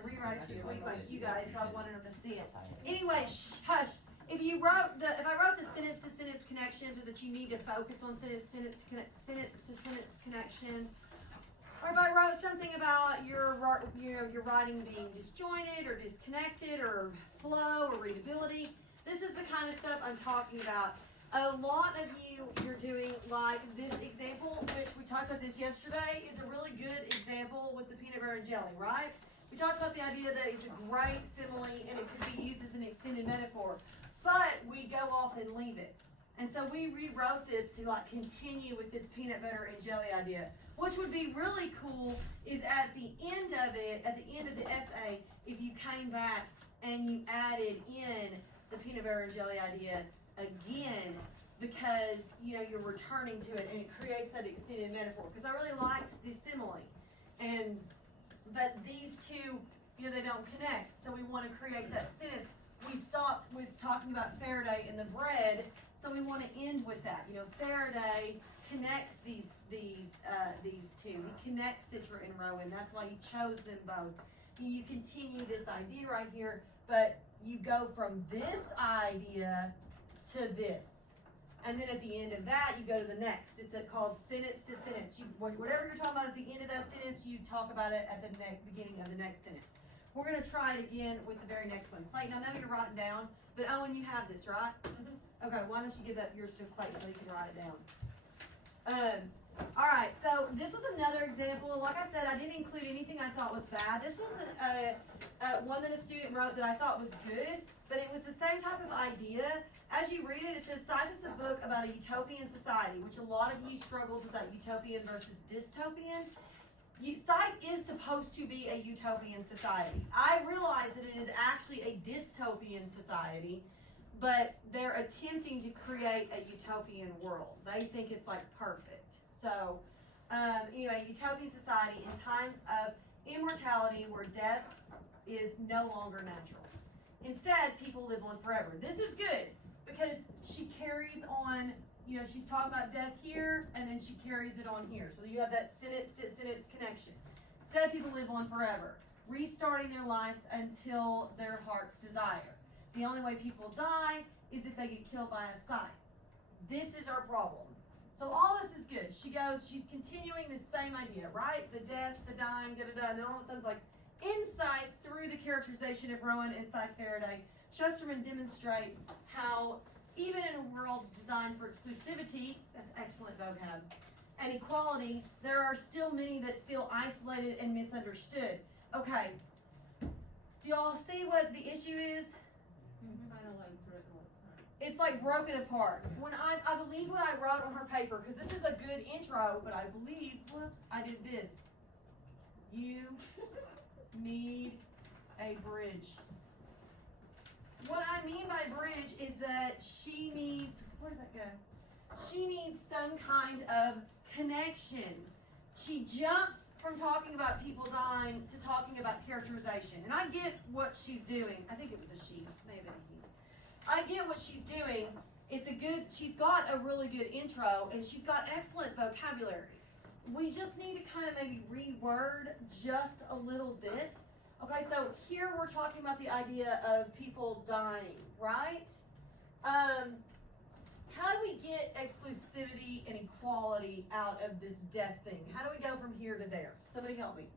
to rewrite it this week like you guys, so I wanted them to see it. Anyway, shh, hush. If I wrote the sentence to sentence connections, or that you need to focus on sentence to sentence connections, or if I wrote something about your writing being disjointed or disconnected or flow or readability, this is the kind of stuff I'm talking about. A lot of you're doing like this example, which we talked about this yesterday, is a really good example with the peanut butter and jelly, right? We talked about the idea that it's a great simile and it could be used as an extended metaphor, but we go off and leave it. And so we rewrote this to like continue with this peanut butter and jelly idea. Which would be really cool is at the end of it, at the end of the essay, if you came back and you added in the peanut butter and jelly idea again, because you're returning to it and it creates that extended metaphor. Because I really liked the simile, but these two, they don't connect. So we want to create that sentence. We stopped with talking about Faraday and the bread, so we want to end with that. Faraday connects these two. He connects Citra and Rowan. That's why you chose them both. You continue this idea right here, but you go from this idea to this. And then at the end of that, you go to the next. It's called sentence to sentence. Whatever you're talking about at the end of that sentence, you talk about it at the beginning of the next sentence. We're going to try it again with the very next one. Clayton, I know you're writing down, but Owen, you have this, right? Mm-hmm. Okay, why don't you give that yours to Clayton so you can write it down. All right, so this was another example. Like I said, I didn't include anything I thought was bad. This was one that a student wrote that I thought was good, but it was the same type of idea. As you read it, it says, Scythe is a book about a utopian society, which a lot of you struggled with that utopian versus dystopian. Scythe is supposed to be a utopian society. I realize that it is actually a dystopian society, but they're attempting to create a utopian world. They think it's like perfect. So, anyway, utopian society in times of immortality where death is no longer natural. Instead, people live on forever. This is good because she carries on, she's talking about death here and then she carries it on here. So you have that sentence to sentence connection. Instead, people live on forever, restarting their lives until their heart's desire. The only way people die is if they get killed by a scythe. This is our problem. So all this is good. She's continuing the same idea, right? The death, the dying, da-da-da, and then all of a sudden it's like insight through the characterization of Rowan and Scythe Faraday. Shusterman demonstrates how even in a world designed for exclusivity, that's excellent vocab, and equality, there are still many that feel isolated and misunderstood. Okay, do y'all see what the issue is? It's like broken apart. When I believe what I wrote on her paper, because this is a good intro, but I believe, whoops, I did this. You need a bridge. What I mean by bridge is that she needs, where did that go? She needs some kind of connection. She jumps from talking about people dying to talking about characterization. And I get what she's doing. I think it was a she, maybe a he. I get what she's doing. She's got a really good intro and she's got excellent vocabulary. We just need to kind of maybe reword just a little bit. Okay, so here we're talking about the idea of people dying, right? How do we get exclusivity and equality out of this death thing? How do we go from here to there? Somebody help me.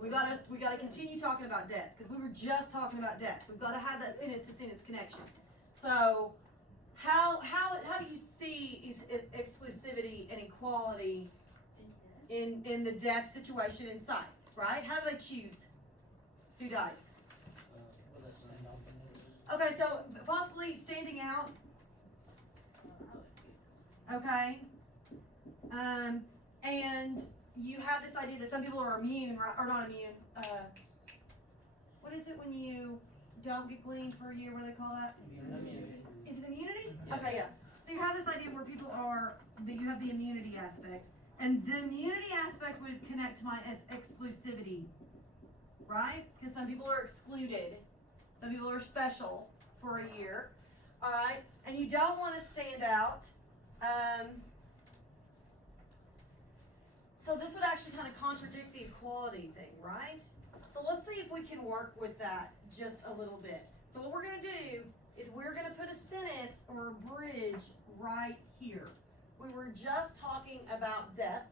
We gotta continue talking about death because we were just talking about death. We've got to have that sentence to sentence connection. So how do you see exclusivity and equality in the death situation in Scythe, right? How do they choose who dies? Okay, so possibly standing out. Okay. And you have this idea that some people are immune, or not immune. What is it when you don't get gleaned for a year? What do they call that? Immunity. Is it immunity? Yeah. Okay, yeah. So you have this idea where people are, that you have the immunity aspect. And the immunity aspect would connect to my exclusivity, right? Because some people are excluded. Some people are special for a year. All right? And you don't want to stand out. So this would actually kind of contradict the equality thing, right? So let's see if we can work with that just a little bit. So what we're going to do is we're going to put a sentence or a bridge right here. We were just talking about death,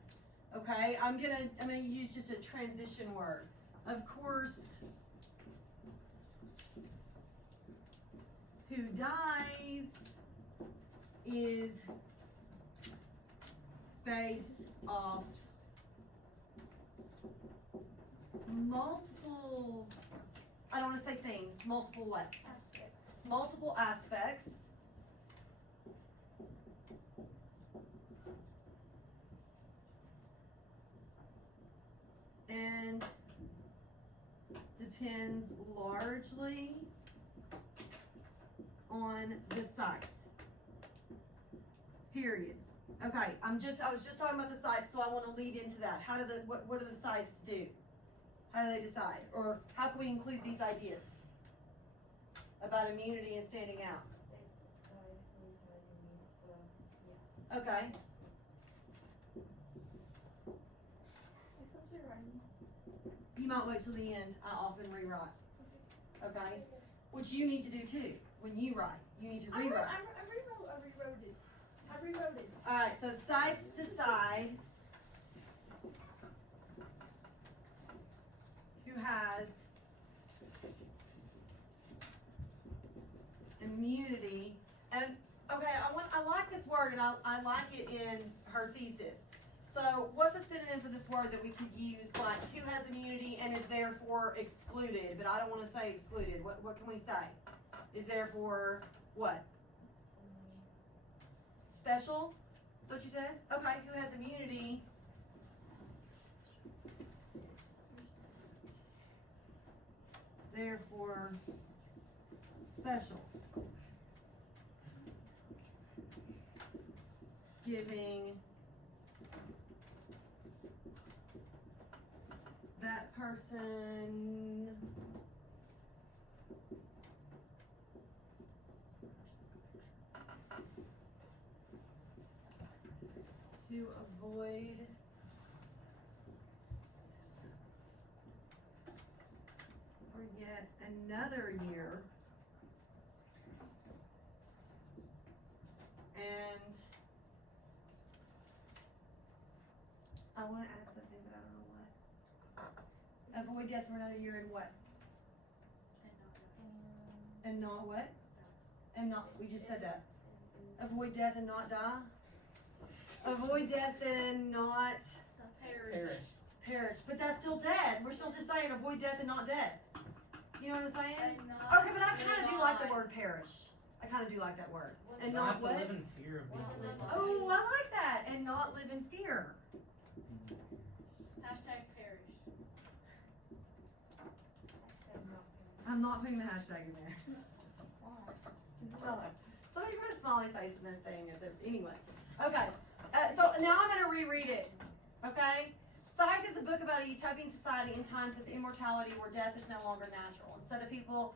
okay? I'm gonna use just a transition word. Of course, who dies is based off multiple, I don't want to say things, multiple what? Aspects. Multiple aspects. And depends largely on the site. Period. Okay, I was just talking about the sites, so I want to lead into that. What do the sites do? How do they decide? Or how can we include these ideas about immunity and standing out? Okay. You might wait till the end. I often rewrite. Okay? Which you need to do too. When you write, you need to rewrite. I rewrote it. Alright, so sites decide who has immunity. And okay, I like this word, and I like it in her thesis. So what's a synonym for this word that we could use, like who has immunity and is therefore excluded? But I don't want to say excluded. What can we say? Is therefore what? Special? Is that what you said? Okay, who has immunity? Therefore special. Giving that person to avoid for yet another year, and I want to add something, but I don't know what. Avoid death for another year and what? And not what? And not, we just said that. Avoid death and not die? Avoid death and not perish. But that's still dead. We're still just saying avoid death and not dead. You know what I'm saying? Okay, but I kind of do like the word perish. I kind of do like that word. And not what? Live in fear of being killed. Oh, I like that. And not live in fear. Hashtag perish. I'm not putting the hashtag in there. No. Somebody put a smiley face in that thing. Anyway. Okay. So now I'm going to reread it. Okay? Psych is a book about a utopian society in times of immortality where death is no longer natural. Instead, people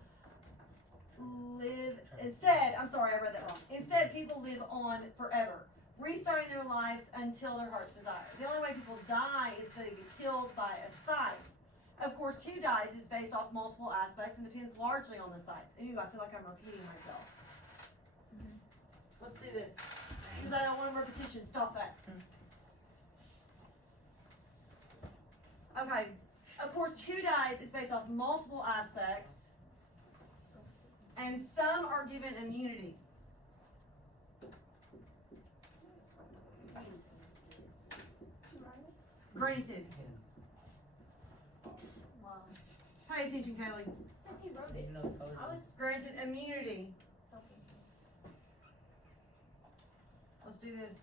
live on forever, restarting their lives until their heart's desire. The only way people die is that they get killed by a scythe. Of course, who dies is based off multiple aspects and depends largely on the scythe. Ooh, I feel like I'm repeating myself. Let's do this. Because I don't want a repetition. Stop that. Okay. Of course, who dies is based off multiple aspects, and some are given immunity. Granted. Wow. Pay attention, Kaylee. Yes, he wrote it. I was Granted immunity. okay. Let's do this.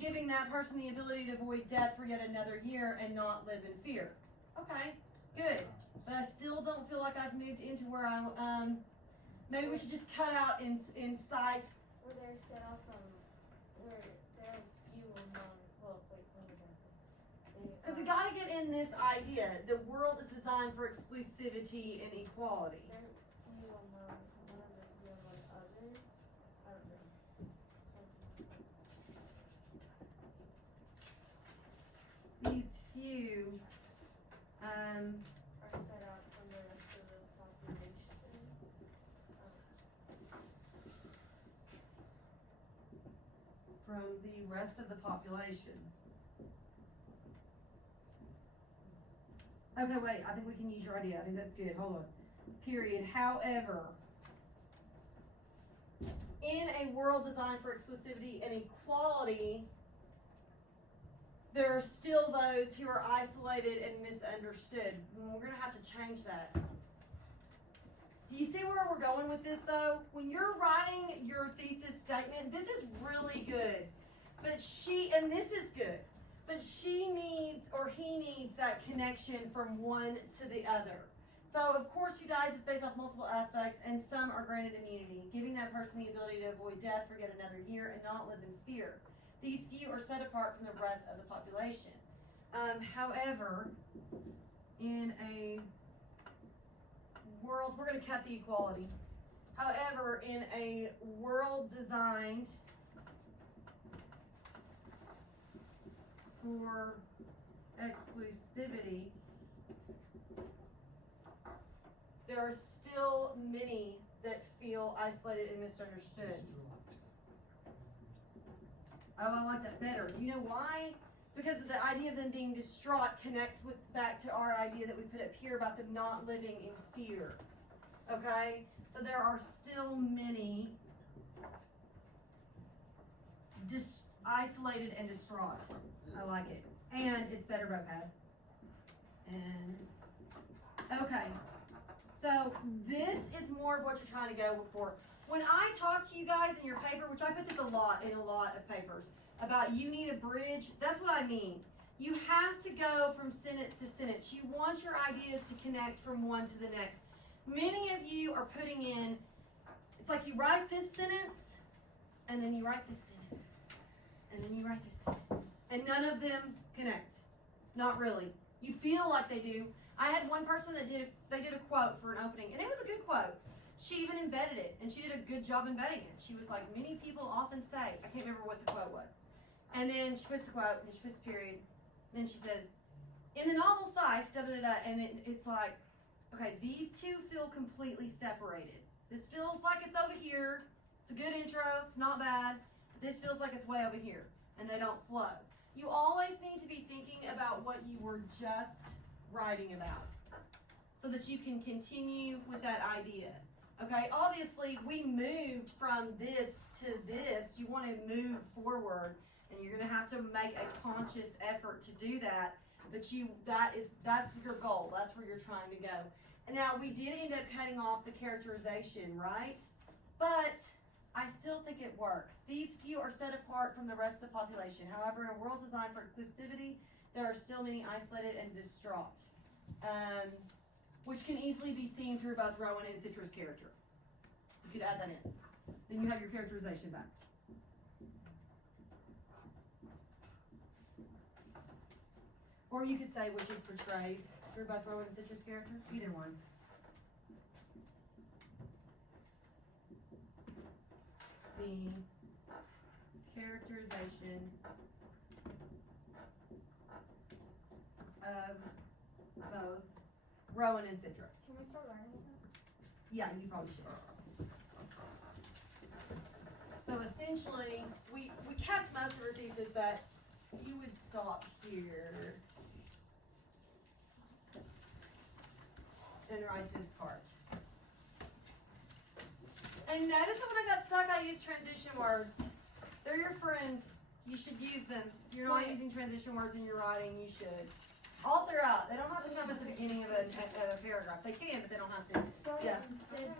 Giving that person the ability to avoid death for yet another year and not live in fear. Okay, good. But I still don't feel like I've moved into where I, maybe we should just cut out inside. Where they're set off from, where there are few among, well, wait, let me go. Because we got to get in this idea. The world is designed for exclusivity and equality. There are few among, one of the few among others. I don't know. are set out from the rest of the population. From the rest of the population. Okay, wait, I think we can use your idea. I think that's good. Hold on. Period. However, in a world designed for exclusivity and equality, there are still those who are isolated and misunderstood. And we're going to have to change that. Do you see where we're going with this, though? When you're writing your thesis statement, this is really good. But and this is good. But she needs, or he needs, that connection from one to the other. So, of course, you guys, it's based off multiple aspects, and some are granted immunity, giving that person the ability to avoid death for yet another year and not live in fear. These few are set apart from the rest of the population. However, in a world, we're going to cut the equality. However, in a world designed for exclusivity, there are still many that feel isolated and misunderstood. Oh, I like that better. You know why? Because the idea of them being distraught connects back to our idea that we put up here about them not living in fear. Okay? So there are still many isolated and distraught. I like it. And it's better vocab. And, okay. So this is more of what you're trying to go for. When I talk to you guys in your paper, which I put this a lot in a lot of papers, about you need a bridge, that's what I mean. You have to go from sentence to sentence. You want your ideas to connect from one to the next. Many of you are putting in, it's like you write this sentence, and then you write this sentence, and then you write this sentence, and none of them connect. Not really. You feel like they do. I had one person that did a quote for an opening, and it was a good quote. She even embedded it, and she did a good job embedding it. She was like, many people often say, I can't remember what the quote was. And then she puts the quote, and she puts a period. And then she says, in the novel Scythe, da-da-da-da, and it's like, okay, these two feel completely separated. This feels like it's over here. It's a good intro. It's not bad. But this feels like it's way over here, and they don't flow. You always need to be thinking about what you were just writing about so that you can continue with that idea. Okay, obviously we moved from this to this. You want to move forward, and you're going to have to make a conscious effort to do that. But that's your goal. That's where you're trying to go. And now we did end up cutting off the characterization, right? But I still think it works. These few are set apart from the rest of the population. However, in a world designed for inclusivity, there are still many isolated and distraught. Which can easily be seen through both Rowan and Citra's character. You could add that in. Then you have your characterization back. Or you could say which is portrayed through both Rowan and Citra's character. Either one. The characterization of both Rowan and Citra. Can we start learning it? Yeah, you probably should. So essentially, we kept most of our thesis, but you would stop here and write this part. And notice that when I got stuck, I used transition words. They're your friends. You should use them. If you're not using transition words in your writing, you should. All throughout. They don't have to come at the beginning of a paragraph. They can, but they don't have to. So Yeah. instead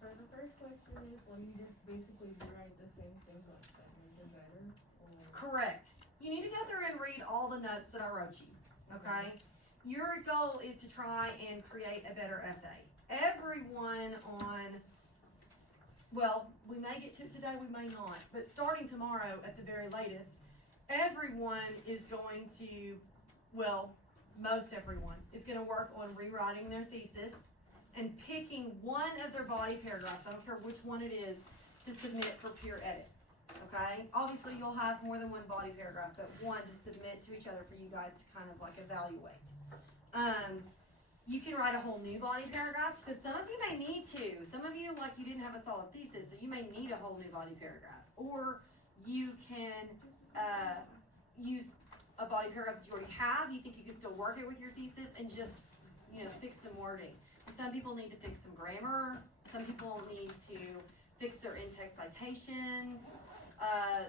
for the first question is, will you just basically rewrite the same thing but make it better? Or? Correct. You need to go through and read all the notes that I wrote you. Okay? Your goal is to try and create a better essay. Everyone we may get to it today, we may not, but starting tomorrow at the very latest, everyone is going to, most everyone is going to work on rewriting their thesis and picking one of their body paragraphs, I don't care which one it is, to submit for peer edit. okay? Obviously, you'll have more than one body paragraph, but one to submit to each other for you guys to kind of like evaluate. You can write a whole new body paragraph, because some of you may need to. Some of you, like, you didn't have a solid thesis, so you may need a whole new body paragraph. Or you can use a body paragraph that you already have. You think you can still work it with your thesis and just, fix some wording. And some people need to fix some grammar. Some people need to fix their in-text citations.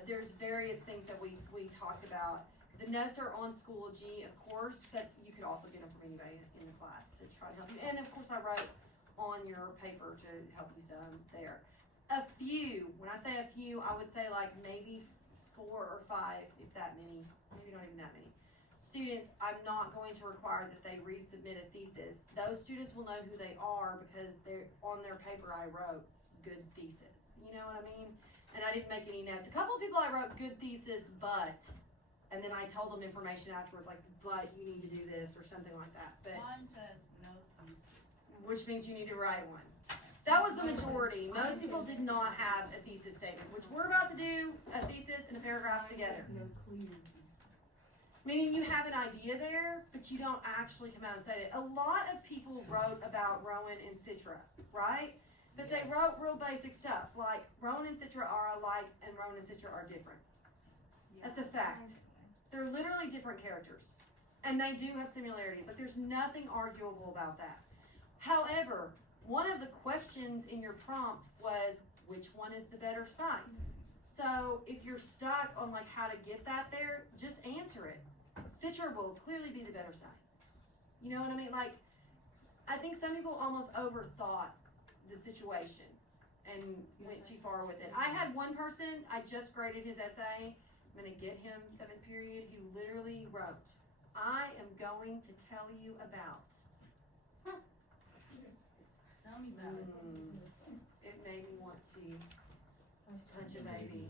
There's various things that we talked about. The notes are on Schoology, of course, but you could also get them from anybody in the class to try to help you. And of course, I write on your paper to help you some there. A few, when I say a few, I would say like maybe 4 or 5, if that many, maybe not even that many. Students, I'm not going to require that they resubmit a thesis. Those students will know who they are because they're on their paper I wrote good thesis. You know what I mean? And I didn't make any notes. A couple of people I wrote good thesis, but, and then I told them information afterwards, like, but you need to do this or something like that. But Mine says no thesis. which means you need to write one. That was the majority. Most people did not have a thesis statement, which we're about to do a thesis and a paragraph together. No clear thesis. Meaning you have an idea there, but you don't actually come out and say it. A lot of people wrote about Rowan and Citra, right? But they wrote real basic stuff, like Rowan and Citra are alike and Rowan and Citra are different. That's a fact. They're literally different characters. And they do have similarities. Like, there's nothing arguable about that. However, one of the questions in your prompt was, which one is the better sign? So if you're stuck on like how to get that there, just answer it. Citra will clearly be the better sign. You know what I mean? Like, I think some people almost overthought the situation and went too far with it. I had one person, I just graded his essay. I'm gonna get him 7th period, who literally wrote, I am going to tell you about. Tell me about it. It made me want to punch a baby.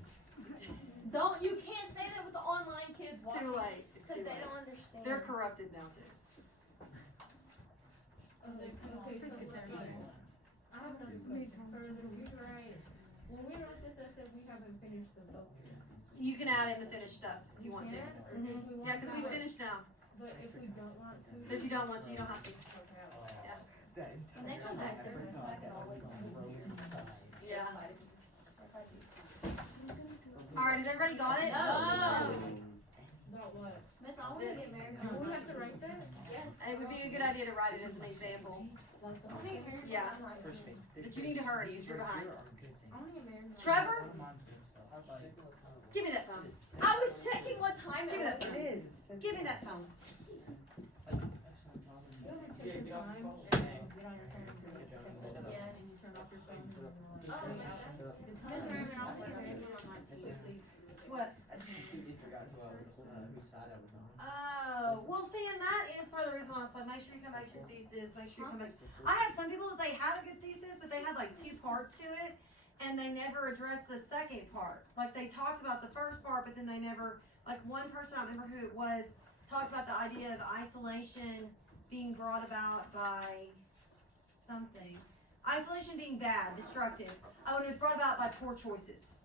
You can't say that with the online kids watching. Too late. It's Because too they late. don't understand. They're corrupted now too. Okay, so I have another question. Further, we write, when we write this essay, we haven't finished the book. You can add in the finished stuff if you want to. Can? Or if we want Yeah, because we to? finished now. But if we don't want to. But if you don't want to, you don't have to. Okay. When they come back, they're gonna find it always. Yeah. Alright, has everybody got it? No. About what? Miss, I want to get married. Do we have to write that? Yes. It would be a good idea to write it as an example. I want to get married. Yeah. But you need to hurry because you're behind. I want to get married. Trevor, give me that phone. I was checking what time Give me that it was. phone. Give me that phone. You have to check your time and get on your phone and check that out. Yes. And you turn off your phone. Oh, yeah. The Miss time Merriman, is- I want to get married when I'm like 2. What? I completely forgot whose side I was on. Oh, well, see, and that is part of the reason why it's like, make sure you come back to your thesis, make sure you come back. I had some people that they had a good thesis, but they had like 2 parts to it, and they never addressed the second part. Like, they talked about the first part, but then they never, like, one person, I don't remember who it was, talks about the idea of isolation being brought about by something. Isolation being bad, destructive. Oh, and it was brought about by poor choices.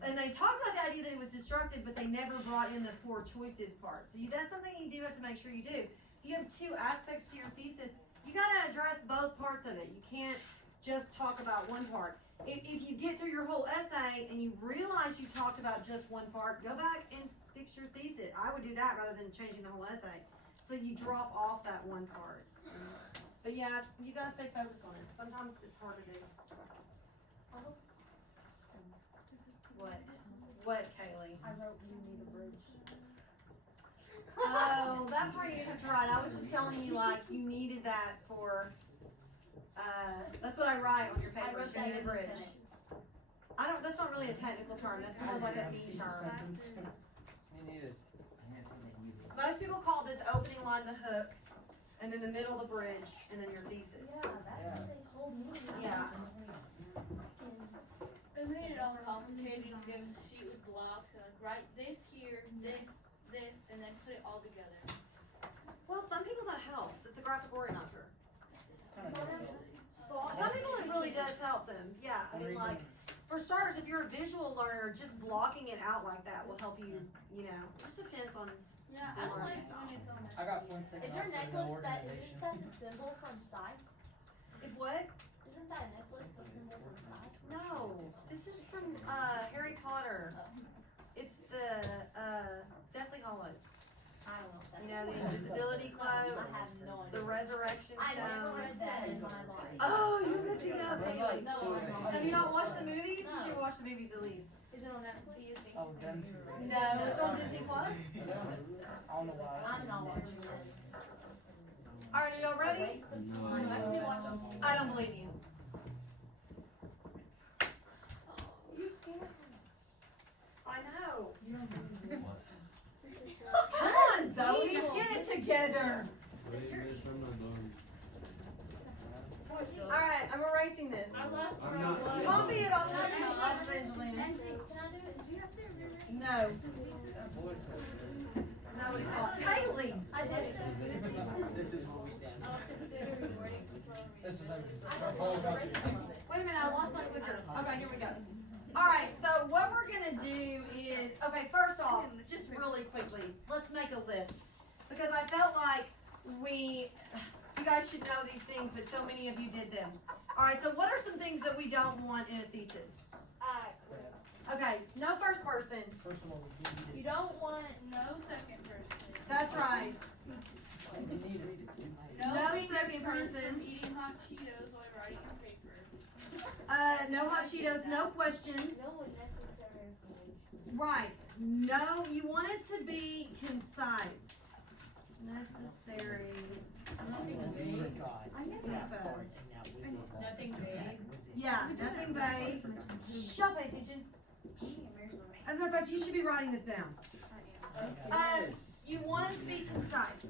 And they talked about the idea that it was destructive, but they never brought in the poor choices part. So that's something you do have to make sure you do. You have 2 aspects to your thesis. You gotta address both parts of it. You can't just talk about one part. If you get through your whole essay and you realize you talked about just one part, go back and fix your thesis. I would do that rather than changing the whole essay. So you drop off that one part. But yeah, you gotta stay focused on it. Sometimes it's hard to do. What, Kaylee? I wrote you need a bridge. Oh, that part you didn't have to write. I was just telling you, like, you needed that for, that's what I write on your I paper, wrote you that need a in the bridge. sentence. That's not really a technical term, that's more like a B term. Me neither. Most people call this opening line the hook, and then the middle the bridge, and then your thesis. Yeah, that's what they told me. Yeah. They made it all complicated and gave us a sheet with blocks and like write this here, this, and then put it all together. Well, some people that helps, it's a graphic organizer. Stop. Some people it really does help them, yeah, I mean, like, for starters, if you're a visual learner, just blocking it out like that will help you, you know, it just depends on, Yeah, I don't like when it's on I got 1 second Is your off for no necklace organization. isn't that the symbol from Psych? if what? Isn't that necklace the symbol from Psych? No, this is from, Harry Potter. It's the, Deathly Hallows. I don't know what that You know, the is. invisibility I cloak, have no the idea. resurrection I never stone. read that in my life. Oh, you're missing out, We're Haley. like No, two I'm not. away. Have you not watched the movies? You No. should watch the movies at least. Is it on Netflix? Do you think Oh, you them can two. do it? No, it's on Disney Plus. I don't know why. I'm not watching it. Alright, are y'all ready? Waste of time. I could watch them. I don't believe you. You scared me. I know. Come on, Zoe, get it together. Alright, I'm erasing this. I lost I'm round not- one. Copy it off Can I do it? to Angelina. Can I do it? Do you have to rewrite? No, no, it's not. Haley! I did it. This is where we stand. I'll consider rewarding control. This is our I whole did country. erase some of it. Wait a minute, I lost my clicker. Okay, here we go. Alright, so what we're gonna do is, okay, first off, just really quickly, let's make a list. Because I felt like you guys should know these things, but so many of you did them. Alright, so what are some things that we don't want in a thesis? Okay, no first person. First one would be You don't want. No second person. That's right. you need it. No fingerprints second person. From eating hot Cheetos while writing on paper. No hot Cheetos, no questions. No unnecessary information. Right. No, you want it to be concise. Necessary. Nothing Oh vague. my God. That info. part and that was it. Nothing vague. Yeah, nothing vague. Shh, y'all pay attention. As a matter of fact, you should be writing this down. You want it to be concise.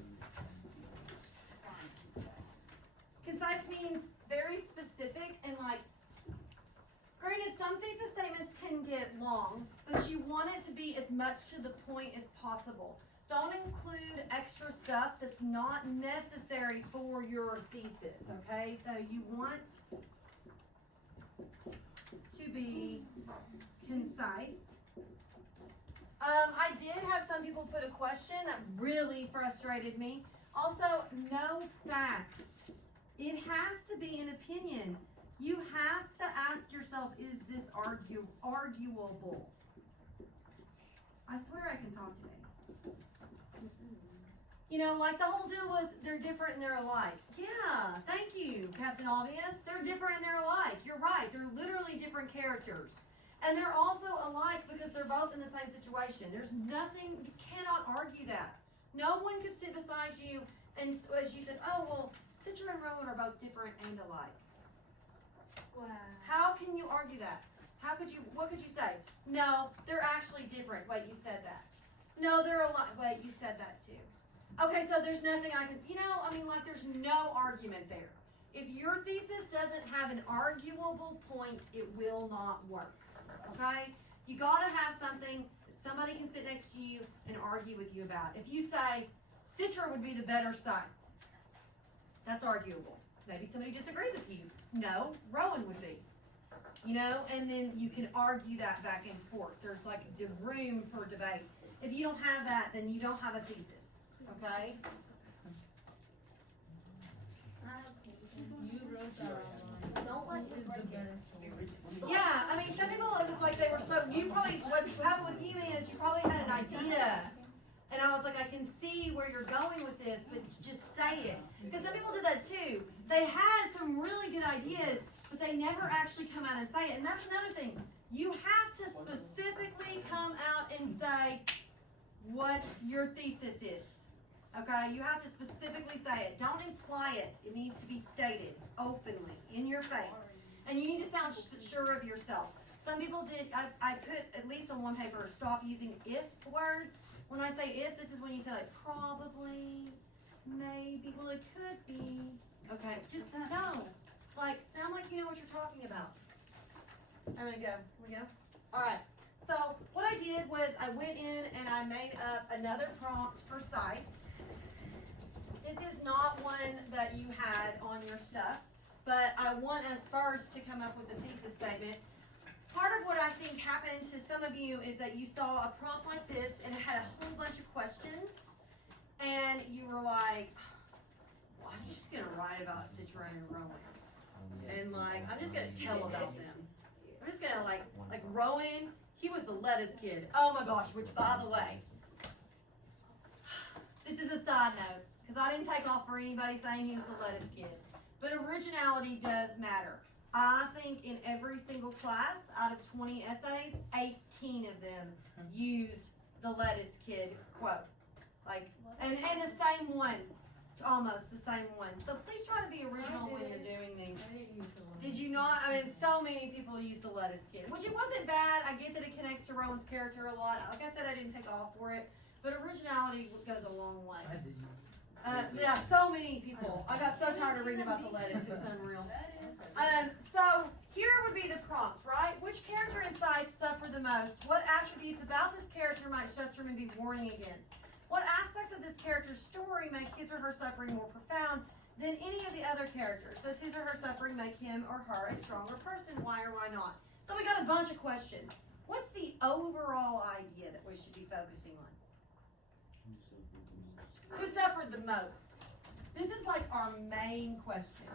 Concise means very specific and like, granted, some thesis statements can get long, but you want it to be as much to the point as possible. Don't include extra stuff that's not necessary for your thesis, okay? So you want to be concise. I did have some people put a question that really frustrated me. Also, no facts. It has to be an opinion. You have to ask yourself, is this arguable? I swear I can talk today. You know, like the whole deal with they're different and they're alike. Yeah, thank you, Captain Obvious. They're different and they're alike. You're right. They're literally different characters. And they're also alike because they're both in the same situation. There's nothing, you cannot argue that. No one could sit beside you and, as you said, oh, well, Citra and Rowan are both different and alike. Wow. How can you argue that? What could you say? No, they're actually different. Wait, you said that. No, they're alike. Wait, you said that too. Okay, so there's nothing I can, like there's no argument there. If your thesis doesn't have an arguable point, it will not work. Okay? You gotta have something that somebody can sit next to you and argue with you about. If you say, Citra would be the better site, that's arguable. Maybe somebody disagrees with you. No, Rowan would be. And then you can argue that back and forth. There's like the room for debate. If you don't have that, then you don't have a thesis. Okay? You wrote that online. Don't let Who me is break the it. better source? Yeah, some people, it was like they were so, you probably, what happened with you is you probably had an idea. And I was like, I can see where you're going with this, but just say it. Because some people did that too. They had some really good ideas, but they never actually come out and say it. And that's another thing. You have to specifically come out and say what your thesis is. Okay? You have to specifically say it. Don't imply it. It needs to be stated openly, in your face. And you need to sound sure of yourself. Some people did, I put, at least on one paper, stop using if words. When I say if, this is when you say like probably, maybe, well it could be. Okay, just no. Like, sound like you know what you're talking about. I'm gonna go. Here we go. Alright, so what I did was I went in and I made up another prompt for site. This is not one that you had on your stuff, but I want us first to come up with a thesis statement. part of what I think happened to some of you is that you saw a prompt like this and it had a whole bunch of questions, and you were like, well, I'm just gonna write about Citra and Rowan, and like I'm just gonna tell about them. I'm just gonna like Rowan. He was the lettuce kid. Oh my gosh! Which, by the way, this is a side note because I didn't take off for anybody saying he was the lettuce kid, but originality does matter. I think in every single class, out of 20 essays, 18 of them used the lettuce kid quote. Like, and the same one, almost the same one. So please try to be original when you're doing these. I didn't use the one. Did you not? I mean, so many people use the lettuce kid, which it wasn't bad. I get that it connects to Rowan's character a lot. Like I said, I didn't take off for it, but originality goes a long way. Yeah, so many people. I got so tired of reading about the lettuce. It's unreal. So here would be the prompt, right? Which character and scythe suffer the most? What attributes about this character might Shusterman be warning against? What aspects of this character's story make his or her suffering more profound than any of the other characters? Does his or her suffering make him or her a stronger person? Why or why not? So we got a bunch of questions. What's the overall idea that we should be focusing on? Who suffered the most? This is like our main question.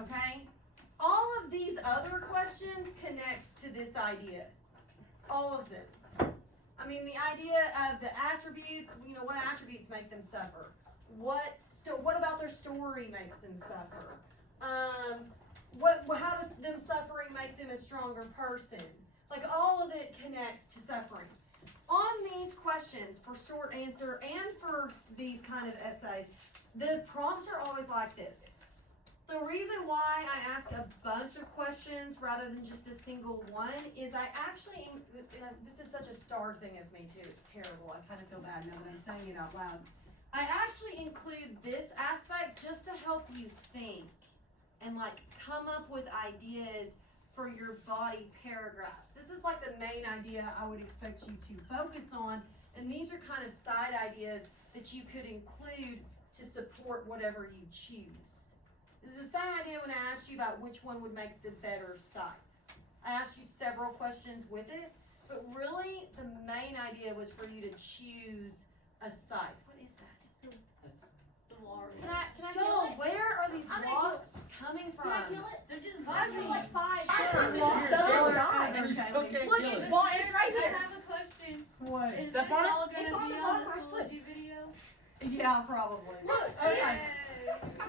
Okay? All of these other questions connect to this idea. All of them. I mean, the idea of the attributes, what attributes make them suffer? What about their story makes them suffer? How does them suffering make them a stronger person? Like, all of it connects to suffering. On these questions for short answer and for these kind of essays, the prompts are always like this. The reason why I ask a bunch of questions rather than just a single one is I actually, this is such a star thing of me too, it's terrible, I kind of feel bad now that I'm saying it out loud. I actually include this aspect just to help you think and like come up with ideas for your body paragraphs. This is like the main idea I would expect you to focus on, and these are kind of side ideas that you could include to support whatever you choose. This is the same idea when I asked you about which one would make the better scythe. I asked you several questions with it, but really the main idea was for you to choose a scythe. What is that? The large. Can I kill Yo, it? where are these I'm gonna wasps coming from? Can I kill it? They're just I killed vibing. like 5. Sure. And you still can't Look, kill it's it. Vaughn, it's right I here. have a question. What? Is Step this on it? all gonna It's on be the on bottom the of my foot. Schoology video? Yeah, probably. Look, Okay. Yay.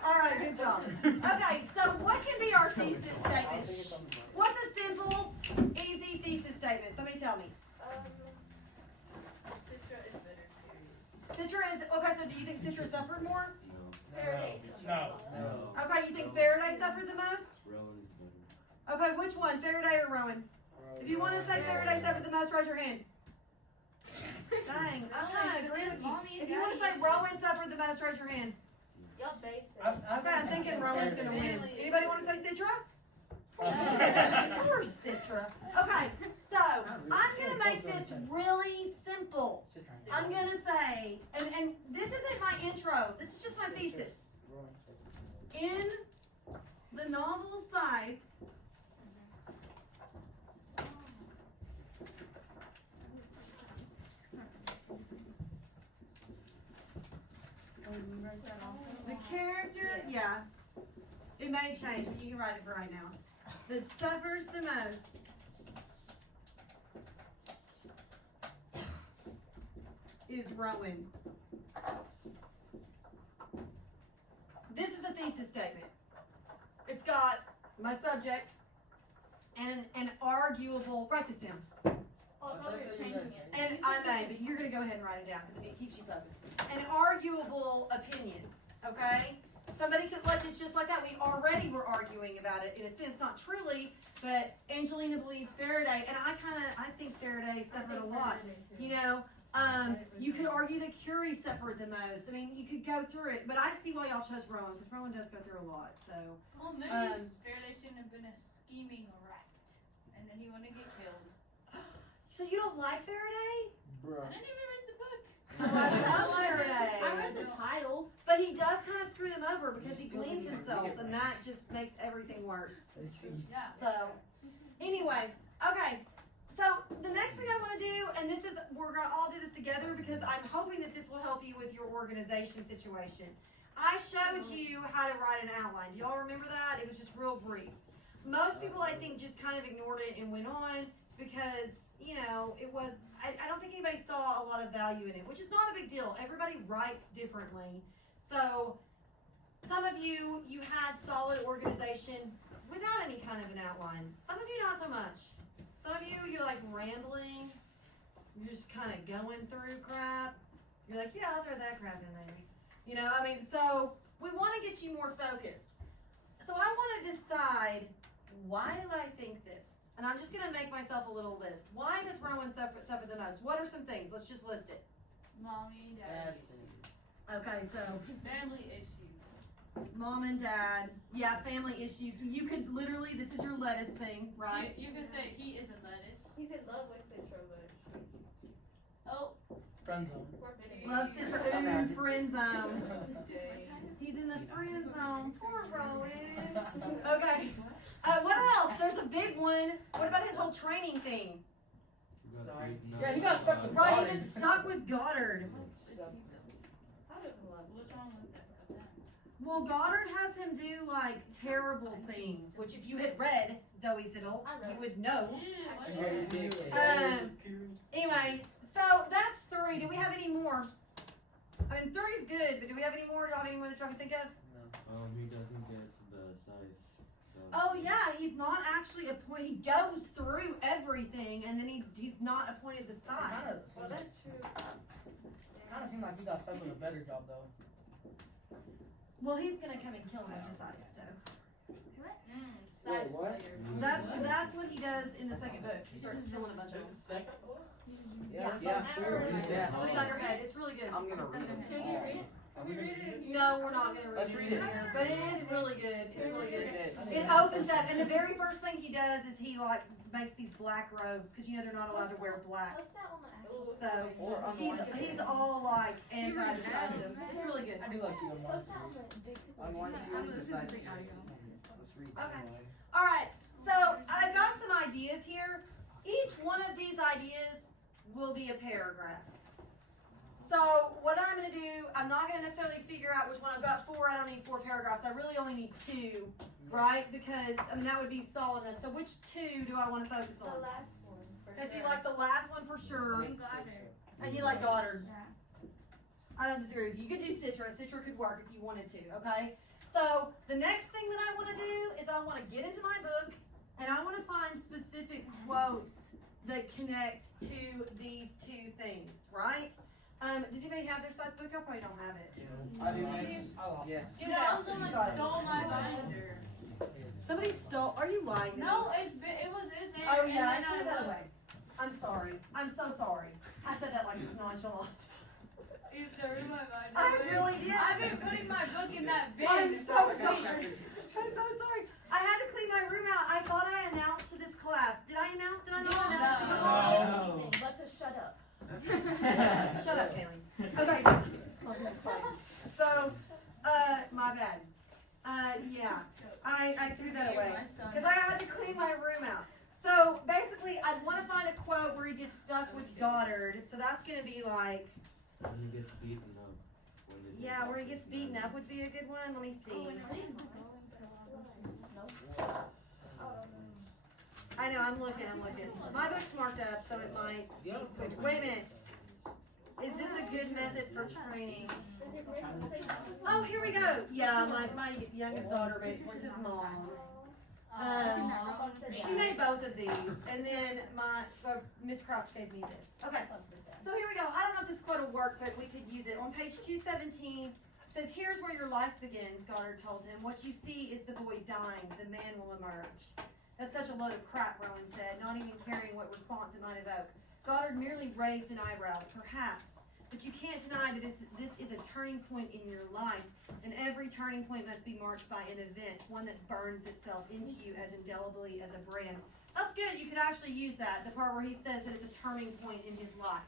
All right, good job. Okay, so what can be our thesis statement? Shh. What's a simple, easy thesis statement? Somebody tell me. Citra is better, period. Citra is, okay, so do you think Citra suffered more? No. Okay, you think Faraday suffered the most? Rowan is better. Okay, which one, Faraday or Rowan? If you want to say Faraday suffered the most, raise your hand. Dang, I kind of agree with you. If you want to say Rowan suffered the most, raise your hand. Y'all basic. Okay, I'm thinking Rowan's gonna win. Anybody want to say Citra? Of course, Citra. Okay, so I'm gonna make this really simple. I'm gonna say, and this isn't my intro, this is just my thesis. In the novel Scythe, the character, yeah, it may change, but you can write it for right now. That suffers the most is Rowan. This is a thesis statement. It's got my subject and an arguable, write this down. Oh, I thought we were changing it. And I may, but you're gonna go ahead and write it down because it keeps you focused. An arguable opinion, okay? Somebody could like it's just like that. We already were arguing about it in a sense, not truly, but Angelina believed Faraday, and I think Faraday suffered a lot. You know, you could argue that Curie suffered the most. I mean, you could go through it, but I see why y'all chose Rowan because Rowan does go through a lot. So, Well, maybe Faraday shouldn't have been a scheming rat, and then he wouldn't get killed. so you don't like Faraday? I didn't even read the book. I love Faraday. I read the title. But he does kind of screw them over because he gleans himself, and that just makes everything worse. Yeah. So, anyway, okay. So the next thing I want to do, and this is, we're gonna all do this together because I'm hoping that this will help you with your organization situation. I showed you how to write an outline. Do y'all remember that? It was just real brief. Most people, I think, just kind of ignored it and went on because, you know, it was, I don't think anybody saw a lot of value in it, which is not a big deal. Everybody writes differently. So some of you had solid organization without any kind of an outline. Some of you not so much. Some of you, you're like rambling. You're just kind of going through crap. You're like, yeah, I'll throw that crap in there. You know, I mean, so we want to get you more focused. So I want to decide, why do I think this? And I'm just going to make myself a little list. Why does Rowan suffer the most? What are some things? Let's just list it. Mommy, daddy issues. Okay, so Family issues. mom and dad. Yeah, family issues. You could literally, this is your lettuce thing, right? You can say he isn't lettuce. He's in love with Citro Bush. Oh, Friend zone. Love Citra, ooh, friend zone. dang. He's in the friend zone. Poor Rowan. Okay. What else? There's a big one. What about his whole training thing? Sorry. Yeah, he got stuck with Right, Goddard. he gets stuck with Goddard. What's wrong with that? Well, Goddard has him do like terrible things, which if you had read Zoe Zittle, you would know. Yeah, what is that? Anyway, so that's 3. Do we have any more? I mean, 3's good, but do we have any more? Do you have any more that y'all can think of? He doesn't get the size. Oh yeah, he's not actually appointed. He goes through everything, and then he's not appointed the side. Well, that's true. Kind of seemed like he got stuck with a better job though. Well, he's gonna come and kill him with size. So Side what? slayer. that's what he does in the second book. He starts killing a bunch of them. Second book? Yeah, sure. Yeah. The Thunderhead. It's really good. I'm gonna read it. Can we read it? Can we read it? No, we're not gonna read Let's it read it. here, but it is really good. It's really good. It. It opens up, and the very first thing he does is he like makes these black robes because you know they're not allowed to wear black. What's that one that actually? So Or he's all like anti-deceptive. It's really good. I do like you on one What's that one that big I want to decide. Let's read that. Okay. All right. So I've got some ideas here. Each one of these ideas will be a paragraph. So what I'm going to do, I'm not going to necessarily figure out which one. I've got 4. I don't need 4 paragraphs. I really only need 2, right? Because I mean that would be solid enough. So which 2 do I want to focus The on? last one. Because you like the last one for sure, And Goddard. and you like Goddard. Yeah. I don't disagree with you. You could do Citra. Citra could work if you wanted to, okay? So the next thing that I want to do is I want to get into my book and I want to find specific quotes that connect to these 2 things, right? Does anybody have their side book? I probably don't have it. I do this. Yes. You know, someone stole my binder. Somebody stole. Are you lying? to me? No, it was in there. Oh yeah, I and threw then that looked. away. I'm sorry. I'm so sorry. I said that like it's nonchalant. You threw my binder. I really did. I've been putting my book in that bin. I'm so for sorry. weeks. I'm so sorry. I had to clean my room out. I thought I announced to this class. Did I announce? Did I not announce to the class? No. Let's just shut up. Shut up, Kaylee. Okay. So, my bad. Yeah, I threw that away because I had to clean my room out. So basically, I'd want to find a quote where he gets stuck with Goddard. So that's gonna be like, When he gets beaten up. yeah, where he gets beaten up would be a good one. Let me see. I know, I'm looking. My book's marked up, so it might be quick. Wait a minute. Is this a good method for training? Oh, here we go. Yeah, my youngest daughter was his mom. She made both of these, and then Miss Crouch gave me this. Okay, so here we go. I don't know if this quote will work, but we could use it. On page 217, it says, "Here's where your life begins," Goddard told him. "What you see is the boy dying. The man will emerge." That's such a load of crap, Rowan said, not even caring what response it might evoke. Goddard merely raised an eyebrow. Perhaps, but you can't deny that this is a turning point in your life, and every turning point must be marked by an event, one that burns itself into you as indelibly as a brand. That's good. You could actually use that, the part where he says that it's a turning point in his life.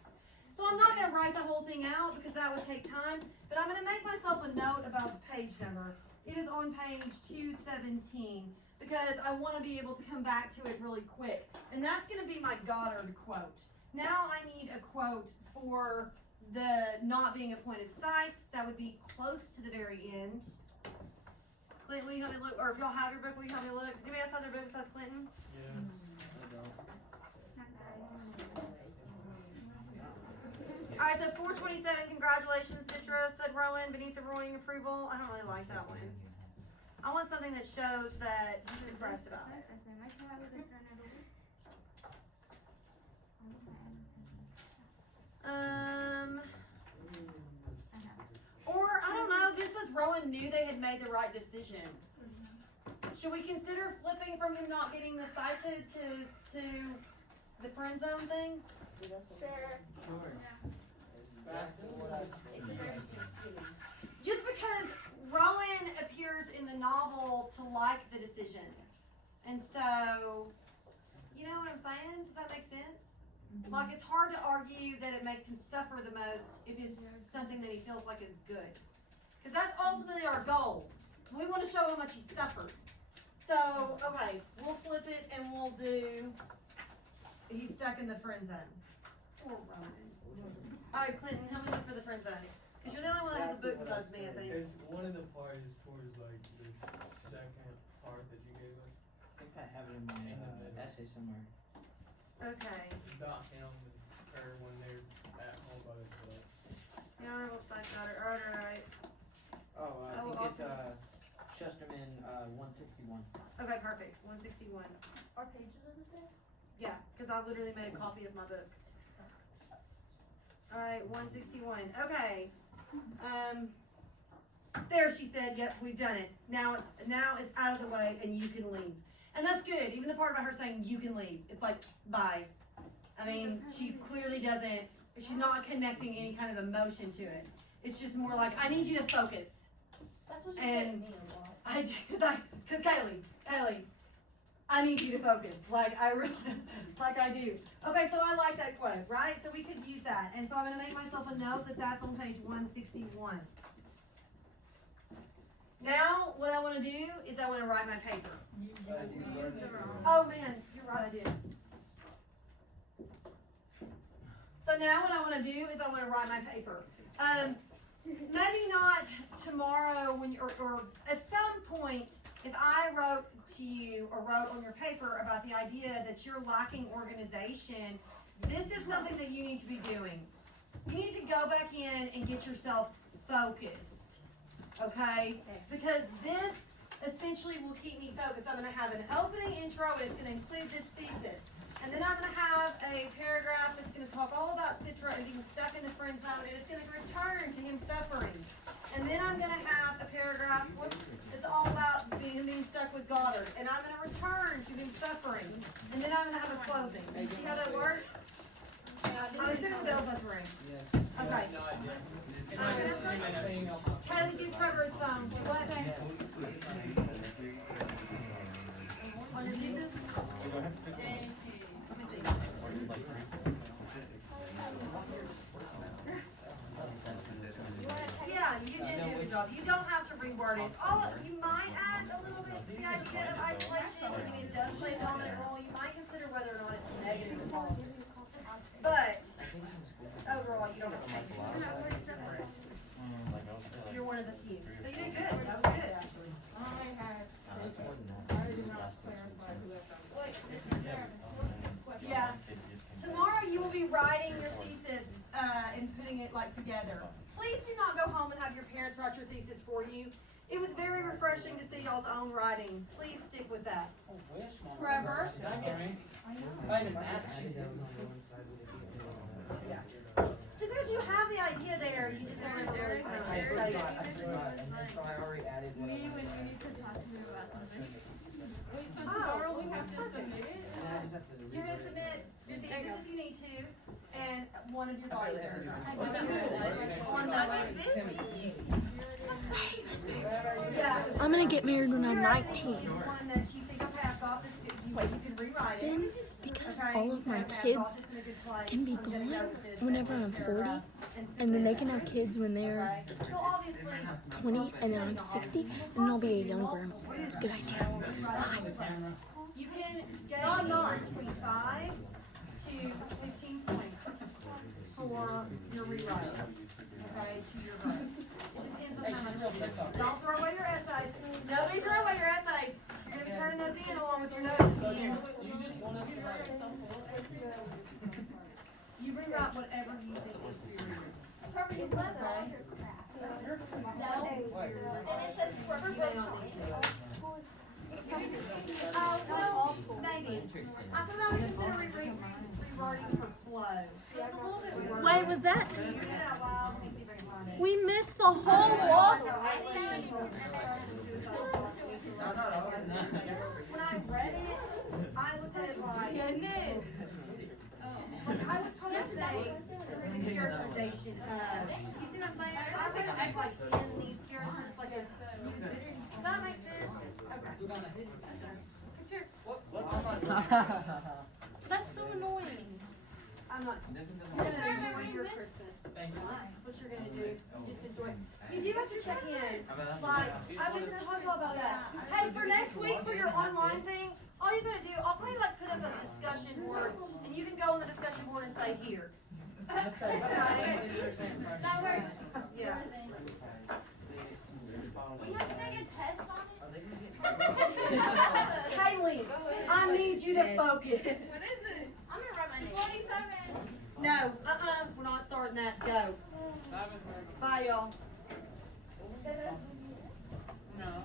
So I'm not going to write the whole thing thing out because that would take time, but I'm gonna make myself a note about the page number. It is on page 217 because I wanna be able to come back to it really quick. And that's gonna be my Goddard quote. Now I need a quote for the not being appointed site. That would be close to the very end. Clinton, will you help me look? Or if y'all have your book, will you help me look? Does anybody else have their book besides Clinton? Alright, so 427, congratulations, Citra, said Rowan, beneath the ruling approval. I don't really like that one. I want something that shows that he's depressed about it. Or, I don't know, this is Rowan knew they had made the right decision. Should we consider flipping from him not getting the psychic to the friend zone thing? Sure. Just because Rowan appears in the novel to like the decision. And so, you know what I'm saying? Does that make sense? Like, it's hard to argue that it makes him suffer the most if it's something that he feels like is good. Because that's ultimately our goal. We want to show how much he suffered. So, okay, we'll flip it and we'll do, he's stuck in the friend zone. Poor Rowan. Alright, Clinton, help me look for the friend zone. Because you're the only one that has a book besides me, I think. It's one of the parts is towards like the second part that you gave us. I think I have it in my essay somewhere. Okay. About him or when they're at home by themselves. The Honorable Side Daughter, alright. Oh, I Oh, think it's awesome. Chesterman 161. Okay, perfect. 161. Our pages are the same? Yeah, because I literally made a copy of my book. Alright, 161. Okay. There she said, yep, we've done it. Now it's out of the way and you can leave. And that's good. Even the part about her saying you can leave. It's like, bye. I mean, she clearly doesn't, she's not connecting any kind of emotion to it. It's just more like, I need you to focus. That's what she And- said to me a lot. Cause Kaylee, I need you to focus. Like I really, like I do. Okay, so I like that quote, right? So we could use that. And so I'm gonna make myself a note that that's on page 161. Now, what I wanna do is I wanna write my paper. Oh man, you're right, I did. So now what I wanna do is I wanna write my paper. Maybe not tomorrow when you, or at some point, if I wrote to you or wrote on your paper about the idea that you're lacking organization, this is something that you need to be doing. You need to go back in and get yourself focused, okay? Because this essentially will keep me focused. I'm gonna have an opening intro, and it's gonna include this thesis. And then I'm gonna have a paragraph that's gonna talk all about Citra and being stuck in the friend zone, and it's gonna return to him suffering. And then I'm gonna have a paragraph that's all about being stuck with Goddard, and I'm gonna return to him suffering. And then I'm gonna have a closing. You see how that works? I'm assuming the bell doesn't ring. Okay. No idea. Kaylee, give Trevor his phone. What? On your thesis? Yeah, you did do a good job. You don't have to reword it. You might add a little bit to the idea of isolation. I mean, it does play a dominant role. You might consider whether or not it's negative or positive. But overall, you don't have to change it. You're one of the few. So you did good. That was good, actually. I did not clarify who that was. Yeah. Tomorrow you will be writing your thesis and putting it like together. Please do not go home and have your parents write your thesis for you. It was very refreshing to see y'all's own writing. Please stick with that. Trevor? I didn't ask you. Yeah. Just because you have the idea there, you just don't have to really say it. So I already added what I Me, when you need to talk to me about something. Wait, so tomorrow we have to submit it? You're going to submit your thesis if you need to, and one of your body paragraphs. On that one. Yeah. I'm gonna get married when I'm 19. One that you think, okay, I've got this, you can rewrite it. Then, because Okay, all you of my said, okay, kids thoughts in a good place. can be I'm gonna gone go with this, whenever and I'm take 40, care of, and then they submit can it. have kids when they're Okay? So obviously, 20, and then I'm 60, and then I'll be a younger. It's a good idea. you can get between 5 to 15 points for your rewrite. Okay, to your vote. It depends on Hey, how she's much real you quick do. though. Don't throw away your essays. Nobody throw away your essays. You're gonna be turning those in along with your notes at the end. You just want us to write. You rewrite whatever you think is superior. Trevor, you left Okay? all your crap. No. What? And it says Trevor You may votes not on need it. to. Well, maybe. I sometimes consider rewriting for flow. So it's a little bit wordy. Wait, was that? When you read it out loud, let me see if I can find it. We missed the whole wall. When I read it, I looked at it like, I would kind of say the characterization of, you see what I'm saying? I read it as like in these characters, like a, does that make sense? Okay. That's so annoying. I'm not, you're gonna enjoy your Christmas. Thank you. That's what you're gonna do, just enjoy it. You do have to check in, like, I was gonna talk to you all about that. Hey, for next week for your online thing, all you gotta do, I'll probably like put up a discussion board, and you can go on the discussion board and say here. Let's say, That works. Yeah. We have to make a test on Kaylee, I need you to focus. What is it? I'm gonna write my name. 27. No, we're not starting that, go. Bye, y'all. No.